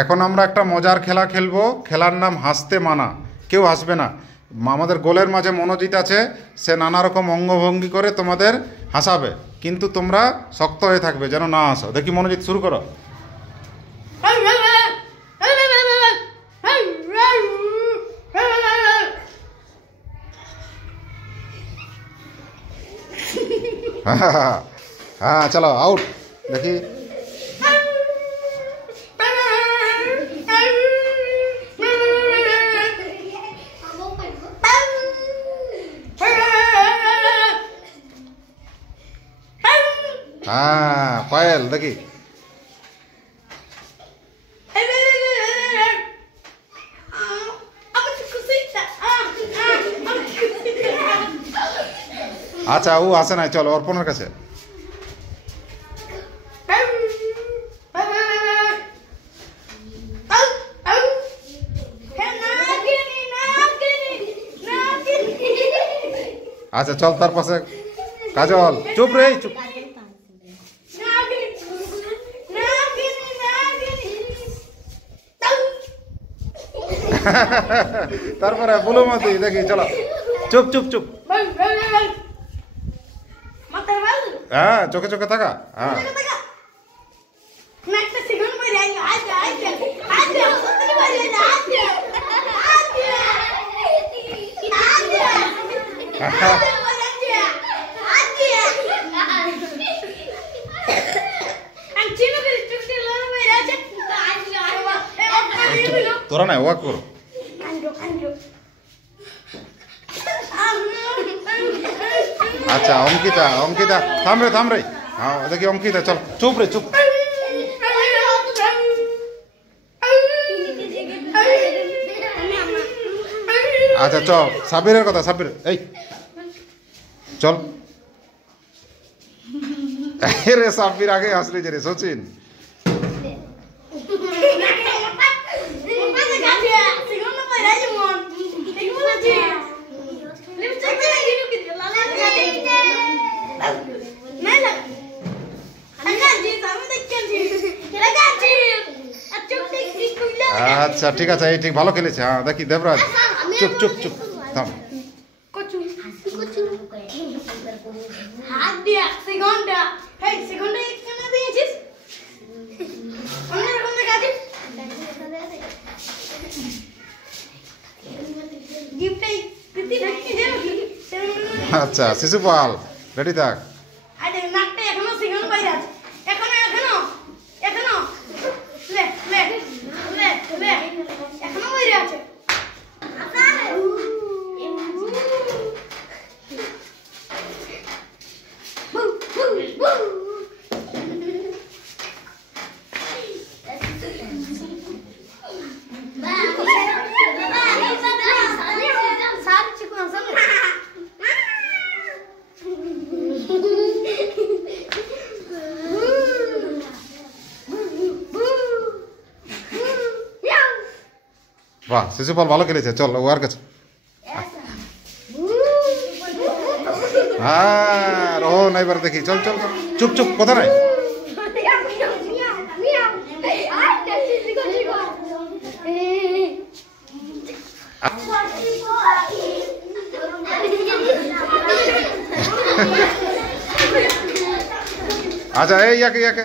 এখন আমরা একটা মজার খেলা খেলবো। খেলার নাম হাসতে মানা। কেউ হাসবে না। আমাদের গোলের মাঝে মনোজিৎ আছে, সে নানা রকম অঙ্গভঙ্গি করে তোমাদের হাসাবে, কিন্তু তোমরা শক্ত হয়ে থাকবে যেন না হাসো। দেখি মনোজিৎ, শুরু করো। হ্যাঁ চলো, আউট। দেখি হ্যাঁ পায়েল, দেখি আচ্ছা ও আসে নাই, চলো অর্পণের কাছে। আচ্ছা চল তার পাশে কাজল। চুপ রে, চুপ। তারপরে বুলুমতি, দেখি চলো। চুপ চুপ চুপ। হ্যাঁ চোখে চোখে থাকা। হ্যাঁ তোরা না ওয়াক করো। আচ্ছা অঙ্কিতা, অঙ্কিতা থাম রে, থাম রে। হ্যাঁ দেখি অঙ্কিতা, চল। চুপ রে, চুপ। আচ্ছা চল সাব্বিরের কথা। সাব্বির, এই চল। রে সাব্বির আগে আসলি যে রে সচিন। আচ্ছা ঠিক আছে, এই ঠিক ভালো খেলেছে। হ্যাঁ দেখি দেবরাজ, চুপ চুপ চুপ, থাম। আচ্ছা শিশুপাল, রেডি থাক। বাহ শিশুপাল ভালো খেলেছে, চল ওর কাছে। হ্যাঁ রোহন, এবার দেখি। চল চল, চুপ চুপ, কথা নাই। আচ্ছা এই ইয়াকে ইয়াকে